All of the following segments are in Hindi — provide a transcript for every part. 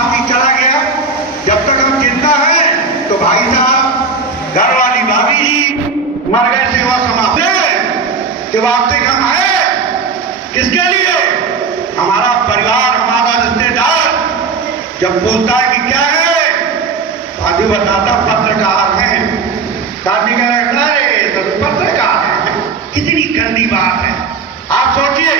हाथी चला गया। जब तक हम जिंदा हैं तो भाई साहब घर वाली भाभी जी मर गए, सेवा समाप्त जब आपसे कम आए किसके लिए? हमारा परिवार, हमारा रिश्तेदार जब पूछता है कि क्या है, आदमी बताता पत्रकार हैं। आदमी कह रहा है तो पत्रकार है। कितनी गंदी बात है। आप सोचिए,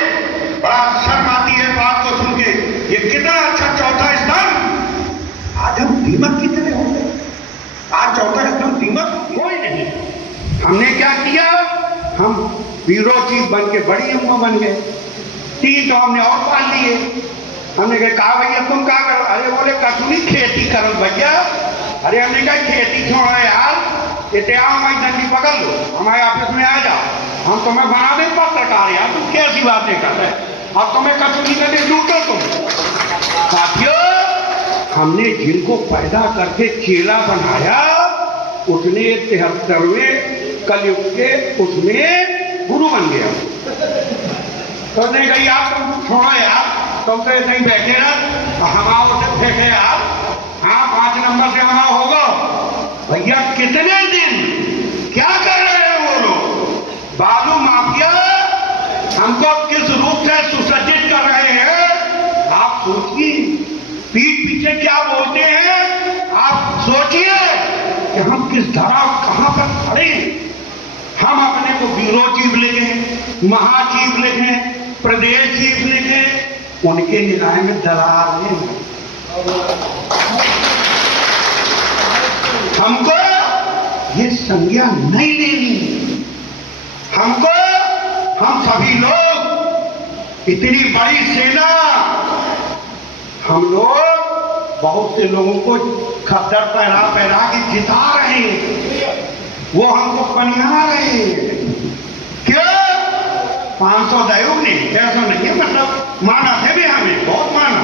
बड़ा शर्म आती है बात को सुन के। ये कितना अच्छा चौथा स्तंभ। आज हम दीमक कितने हो गए। आज चौथा स्तंभ दीमक कोई नहीं। हमने क्या किया? हम ब्यूरो चीफ बन के बड़ी उम्र बन गए। 3 तो हमने और पाल लिए। हमने कहा भैया तुम क्या करो? अरे बोले कटुनी खेती करो भैया। अरे हमने कहा खेती छोड़ो यार, इतने आओ हमारी डंडी पकड़ लो, हमारे ऑफिस में आ जाओ, हम तुम्हें बना दें पत्रकार। यार तुम कैसी बातें कर रहे? अब तुम्हें कटुनी करके लूटो तुम। साथियों, हमने जिनको पैदा करके चेला बनाया उसने 73वें कलयुग के उसमें गुरु बन गया। तो नहीं कही यार तुम छोड़ो यार, तुम तो नहीं बैठे ना, हमाओ से फेंके यार। हाँ 5 नंबर से हमारा होगा भैया। कितने दिन क्या कर रहे हैं वो लोग? बालू माफिया हमको किस रूप से सुसज्जित कर रहे हैं आप सोचिए। पीठ पीछे क्या बोलते हैं आप सोचिए कि हम किस धरा कहां पर खड़े हैं। हम अपने को ब्यूरो चीफ लिखे, महाचीफ लिखे, प्रदेश चीफ लिखे, उनके निगाह में दलाल हैं। हमको ये संज्ञा नहीं लेनी। हमको, हम सभी लोग इतनी बड़ी सेना, हम लोग बहुत से लोगों को खद्दर पहरा पहरा के जिता रहे हैं। वो हमको पनिया रहे हैं। क्यों? 500 दैव ने, कैसा नहीं है, मतलब माना थे भी, हमें बहुत माना।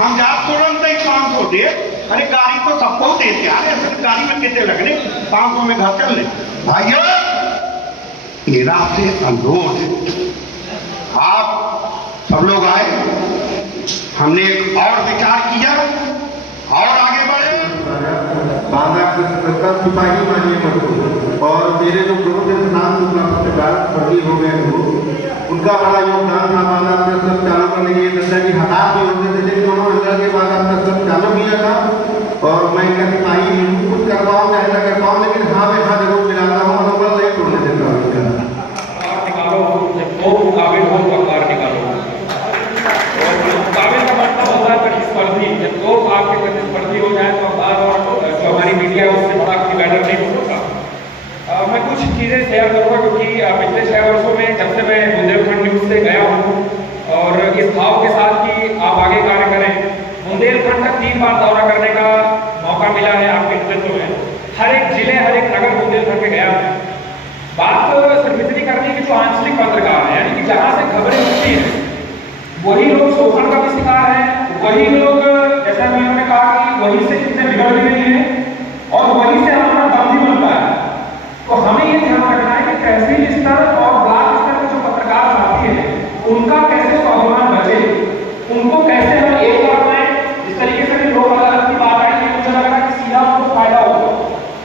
हम जाप तुरंत ही 500 दे। अरे गाड़ी तो सबको देते, अरे असल गाड़ी में कितने लगने, 500 में घर चल ले। भाइयों मेरा आपसे अनुरोध है, आप सब लोग आए, हमने एक और विचार किया और आगे बढ़े। सिपाही मानिए मत। और मेरे जो गुरु के नाम पत्रकार भर्ती हो गए हो, उनका बड़ा योगदान था। बाद आपने सब चालू करने की दशा की हताश भी होते थे, लेकिन उन्होंने के बाद आपने सब चालू किया था। और मैं इनका सिपाही हूँ, कुछ कर पाऊँ चाहे ना कर पाऊँ, लेकिन हाँ मैं हाँ जरूर मिलाता हूँ, मनोबल नहीं तोड़ने देता हूँ। निकालो तो काबिल हो तो अखबार निकालो। और काबिल का मतलब होता है प्रतिस्पर्धी। जब दो आपके प्रतिस्पर्धी हो जाए तो अखबार और जो हमारी मीडिया है उससे बड़ा कोई बैनर नहीं हो सकता। मैं कुछ चीज़ें शेयर करूँगा क्योंकि पिछले 6 वर्षों में जब से मैं बुंदेलखंड न्यूज़ से गया हूँ और इस भाव के साथ कि आप आगे कार्य करें, बुंदेलखंड का 3 बार दौरा करने का मौका मिला है आपके नेतृत्व में। हर एक जिले, हर एक नगर बुंदेलखंड के गया है। बात सिर्फ इतनी करनी कि जो आंचलिक पत्रकार है, यानी कि जहाँ से खबरें उठती हैं वही लोग शोषण का भी शिकार है, वही लोग जैसा मैंने कहा कि वही से कितने बिगड़ भी नहीं है और वही से हमारा दम भी बनता है। तो हमें ये ध्यान रखना है कि तहसील स्तर और ब्लॉक स्तर के जो पत्रकार साथी हैं उनका कैसे स्वाभिमान बचे, उनको कैसे हम एक कर पाए। जिस तरीके से लोग अदालत की बात आई है, मुझे लग रहा है कि सीधा उनको फायदा होगा।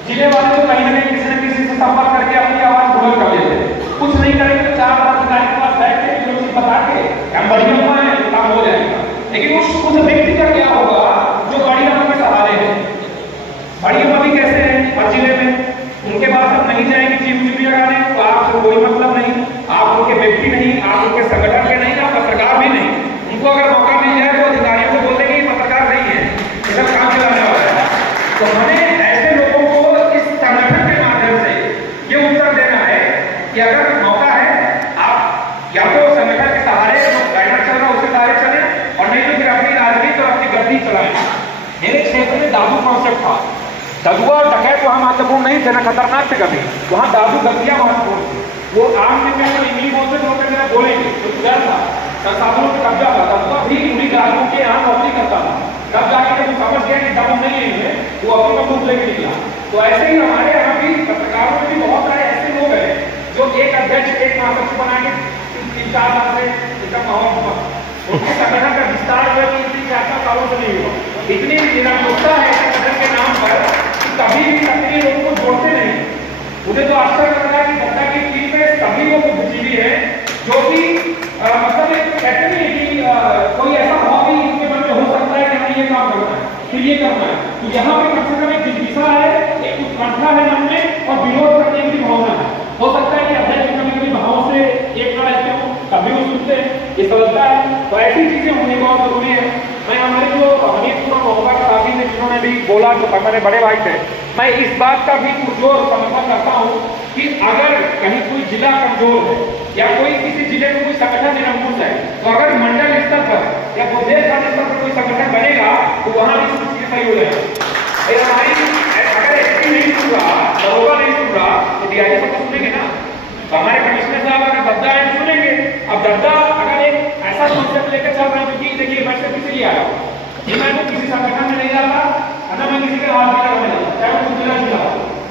जिले वाले तो कहीं ना कहीं किसी न किसी से संपर्क करके अपनी आवाज बुलंद कर लेते हैं, कुछ नहीं करेंगे तो 4 पदाधिकारी के पास बैठ के जो चीज बता के हम बढ़िया हुआ है काम हो जाएगा। लेकिन उस व्यक्ति का क्या होगा जो बड़ी अम्मा के सहारे है? बड़ी अम्मा भी कैसे है हर जिले में, उनके पास हम नहीं जाएंगे चीफ मीडिया लगाने, तो आपसे कोई मतलब नहीं, आप उनके व्यक्ति नहीं, आप उनके संगठन के नहीं, आप पत्रकार भी नहीं। उनको अगर मौका मिल जाए तो अधिकारियों को बोल देंगे पत्रकार नहीं है, इधर काम चलाने वाला है। तो हमें ऐसे लोगों को इस संगठन के माध्यम से ये उत्तर देना है कि अगर मौका है आप या तो संगठन के सहारे गाइडर चल रहा उसके सहारे चले, और नहीं तो फिर अपनी राजनीति और अपनी गद्दी चलाएं। मेरे क्षेत्र में दादू कॉन्सेप्ट था। ददुआ और डकैत वहाँ महत्वपूर्ण नहीं थे, ना खतरनाक थे कभी, वहाँ दादू गद्दियाँ महत्वपूर्ण थी। वो आम में इंग्लिश बोलते थे, लोग मेरा बोलेंगे तो डर था, संसाधनों पर कब्जा था। ददुआ भी उन्हीं ग्राहकों के यहाँ नौकरी करता था। तब जाके जब समझ गया कि दम नहीं लेंगे, वो अपनी बंदूक लेके निकला। तो ऐसे ही हमारे यहाँ भी पत्रकारों में भी बहुत सारे ऐसे लोग हैं जो एक अध्यक्ष एक महासचिव बना के 3-4 साल से एकदम उनके संगठन का विस्तार हुआ 3-4 सालों से नहीं हुआ। इतनी निरंकुशता है संगठन के नाम पर कि कभी भी सक्रिय लोगों को जोड़ते नहीं। मुझे तो आश्चर्य लग रहा है कि सत्ता की टीम में सभी लोग बुद्धिजीवी हैं जो कि मतलब एक कहते नहीं कि कोई ऐसा भाव भी इनके मन में हो सकता है कि हमें ये काम करना है फिर ये करना है। तो यहाँ पे कम से कम एक जिज्ञासा है, एक उत्कंठा है मन में और विरोध करने की भावना है। हो सकता है कि अध्यक्ष कभी भाव से एक ना रहते हो, कभी वो सुनते हैं, ये समझता है। तो ऐसी चीजें होनी बहुत जरूरी है। मैं हमारे जो हमीरपुर मोहब्बत साथी ने जिन्होंने भी बोला, जो हमारे बड़े भाई थे, मैं इस बात का भी पुरजोर समर्थन करता हूँ कि अगर कहीं कोई जिला कमजोर है या कोई किसी जिले में कोई संगठन निरंकुश है, तो अगर मंडल स्तर पर या प्रदेश स्तर पर कोई संगठन बनेगा तो वहां भी कुछ चीजें सही हो जाएगा। हमारी अगर एसपी नहीं सुन रहा, दरोगा नहीं सुन रहा, तो डीआईजी सब तो सुनेंगे ना। तो हमारे कमिश्नर साहब अगर दद्दा है तो सुनेंगे। अब दद्दा अगर एक ऐसा कॉन्सेप्ट लेकर चल रहा है, क्योंकि देखिए मैं सिर्फ इसलिए आया हूँ, ये मैं तो किसी संगठन में नहीं जाता, ना मैं किसी के हाथ में लगाने जाता, चाहे वो जिला जिला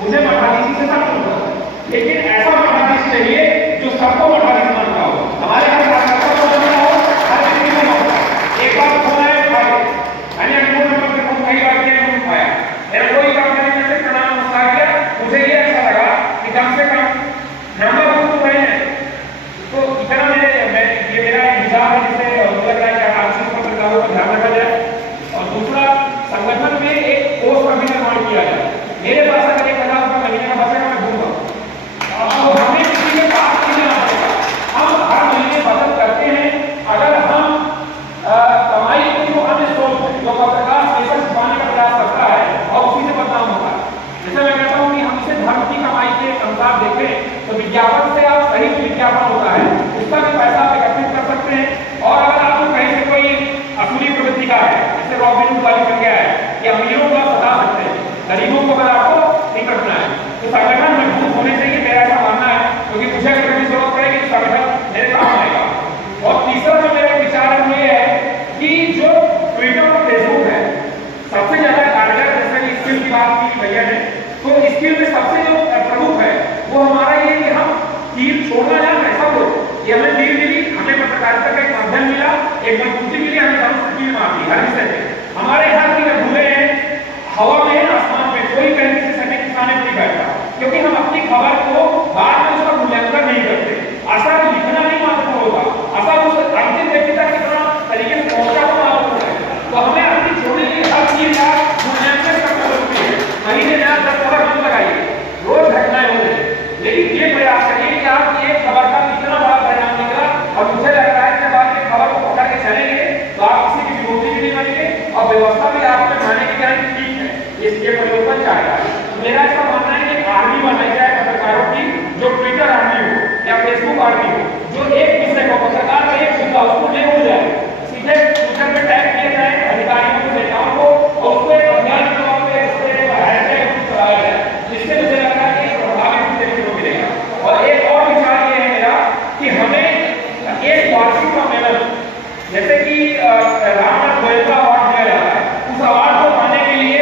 मुझे मठाधीशी से सब होता है, लेकिन ऐसा मठाधीश चाहिए जो सबको मठाधीश मानता हो। हमारे यहाँ कार्यकर्ता को बनना हो, हर किसी को मौका। एक बार फोन आया उठाए, मैंने अनुभव नंबर पे फोन कई बार किया, नहीं उठाया। मेरा कोई काम करने से प्रणाम नमस्कार किया, मुझे ये अच्छा लगा कि कम से कम नंबर तो रहे हैं। तो इतना ये मेरा विचार है, जिससे मुझे लग रहा है कि आंशिक पत्रकारों को ध्यान रखा जाए। और दूसरा, संगठन में एक कोष का भी निर्माण किया जाए। मेरे पास अगर 1000 रुपये महीने का बचेगा मैं दूंगा, तो हमें किसी के पास नहीं जाना पड़ेगा। हम हर महीने बचत करते हैं। अगर हम कमाई को जो हमें सोच जो पत्रकार पैसा छुपाने का प्रयास करता है और उसी से बदनाम होता है। जैसे मैं कहता हूँ कि हम इसे धर्म की कमाई के अनुसार देखें तो विज्ञापन से आप सही विज्ञापन होता है उसका भी पैसा आप एकत्रित कर सकते हैं। और अगर आपको कहीं से कोई असुली प्रवृत्ति का है, जैसे रॉबिनहुड वाली संख्या है, कि अमीरों को आप बता सकते हैं, गरीबों को अगर आपको नहीं करना है, तो संगठन मजबूत होने चाहिए, मेरा ऐसा मानना है। क्योंकि मुझे अगर कभी जरूरत पड़ेगी तो संगठन मेरे काम आएगा। और तीसरा जो मेरा विचार है वो ये है कि जो ट्विटर और फेसबुक है सबसे ज्यादा कारगर, जैसे कि स्किल की बात की भैया ने, तो स्किल में सबसे जो प्रमुख है वो हमारा ये कि हम तीर छोड़ना जाए ऐसा हो कि हमें तीर मिली, हमें पत्रकारिता का एक माध्यम मिला, एक मजबूती मिली, हमें धनुष मार दी हर विषय में। हमारे हाथ की अधूरे हैं, हवा में आसमान में, कोई कहीं से सटीक ठिकाने नहीं बैठा, क्योंकि हम अपनी खबर को बाद में उसका मूल्यांकन नहीं करते। आशा लिखना नहीं महत्वपूर्ण होगा, आशा उस अंतिम व्यक्ति तक कितना तरीके से पहुंचा वो महत्वपूर्ण है। तो हमें अपनी छोड़ी हुई हर चीज का मूल्यांकन करना जरूरी है। महीने में 10 खबर हम लगाइए, रोज घटनाएं हो रही, लेकिन ये प्रयास करिए कि आप ये खबर का कितना बड़ा परिणाम निकला। और मुझे लग रहा है कि जब आप ये खबर को पकड़ के चलेंगे तो आप किसी की विरोधी भी नहीं बनेंगे और व्यवस्था भी आपके मानने की जाएगी ठीक है, ये परिवर्तन चाहेगा। मेरा ऐसा मानना है कि आर्मी बनाई जाए पत्रकारों की, जो ट्विटर आर्मी हो या फेसबुक आर्मी हो, जो एक विषय को पत्रकार का एक मुद्दा उसको ले हो जाए, सीधे ट्विटर पे टैग किया जाए अधिकारियों को, नेताओं को, और उसको एक अभियान के तौर पे चलाया जाए, जिससे मुझे लग रहा है कि प्रभावी तरीके से मिलेगा। और एक और विचार ये है मेरा कि हमें एक वार्षिक सम्मेलन, जैसे कि रामनाथ गोयल का अवार्ड दिया जा रहा है, उस अवार्ड को पाने के लिए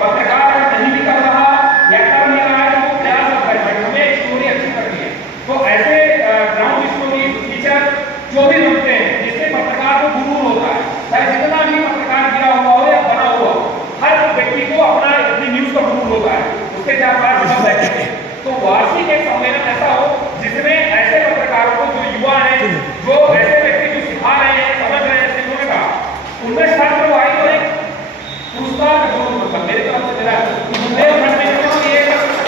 पत्रकार नहीं निकल रहा या कर नहीं रहा है तो वो प्रयास कर रहे हैं, हमें एक स्टोरी अच्छी करनी है। तो ऐसे ग्राउंड स्टोरी फीचर जो भी बनते हैं जिससे पत्रकार को गुरूर होता है, चाहे जितना भी पत्रकार गिरा हुआ हो या बना हुआ हो, हर व्यक्ति को अपना अपनी न्यूज का गुरूर होता है, उसके 4-5 शब्द बैठेंगे। तो वार्षिक एक सम्मेलन ऐसा हो जिसमें ऐसे पत्रकारों को, जो युवा हैं, जो ऐसे व्यक्ति जो सिखा रहे हैं, समझ रहे हैं, उन्होंने कहा उनमें छात्र को आई तो एक पुरस्कार का जरूर मतलब मेरे तरफ से मेरा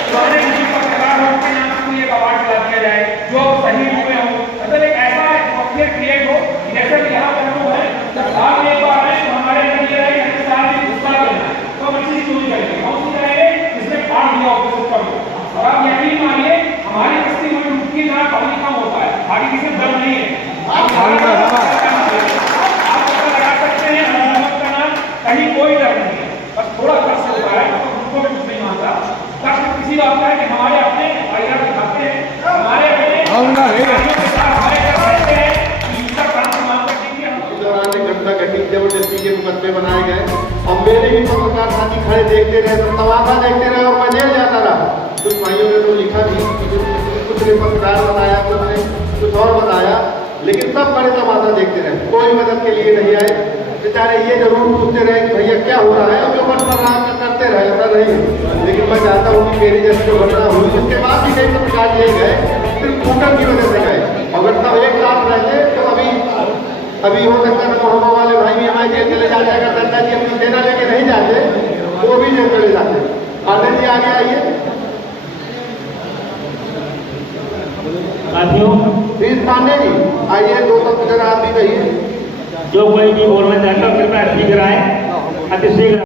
पुराने पत्रकार हो उनके नाम को एक अवार्ड दिला दिया जाए जो सही रूप में हो, मतलब एक ऐसा एटमॉस्फेयर क्रिएट हो। जैसे कि यहाँ पर लोग हैं जब साल में एक बार है तो हमारे लिए है कि साल में गुस्सा करना है तो हम इसी चोरी करेंगे, हम उसी करेंगे जिसने फाड़ दिया ऑफिस पर। और आप यकीन मानिए हमारी बस्ती में रुकी ना पानी कम होता है, आगे किसी दम नहीं है। आप पता लगा सकते हैं हुकूमत का नाम, कहीं कोई डर नहीं है, बस थोड़ा कष्ट होता है, तो उनको भी कुछ नहीं मानता। कष्ट किसी बात का है कि हमारे अपने आइडिया दिखाते हैं, हमारे अपने घटना घटी, जबरदस्ती के मुकदमे बनाए गए और मेरे भी पत्रकार साथी खड़े देखते रहे, तो तमाशा देखते रहे और मैं जेल जाता रहा। कुछ भाइयों ने तो लिखा भी, कुछ ने पत्रकार बताया, कुछ ने कुछ और बताया, लेकिन सब बड़े तमाशा देखते रहे, कोई मदद के लिए नहीं आए। बेचारे ये जरूर पूछते रहे कि भैया क्या हो रहा है, और जो बन रहा है करते रहे, ऐसा नहीं है। लेकिन मैं चाहता हूँ कि मेरी जैसे जो घटना हुई उसके बाद भी कई पत्रकार लिए गए, सिर्फ कूटन की वजह से गए। अगर सब एक साथ रहते तो अभी हो सकता है मोहब्बत वाले भाई भी हमारे जेल चले जाते, अगर नड्डा जी अपनी सेना लेके नहीं जाते तो वो भी जेल चले जाते। पांडे जी आगे आइए। साथियों, प्लीज पांडे जी आइए, 2 शब्द जरा आप भी कहिए। जो कोई भी बोलना चाहता है कृपया शीघ्र आए, अति शीघ्र।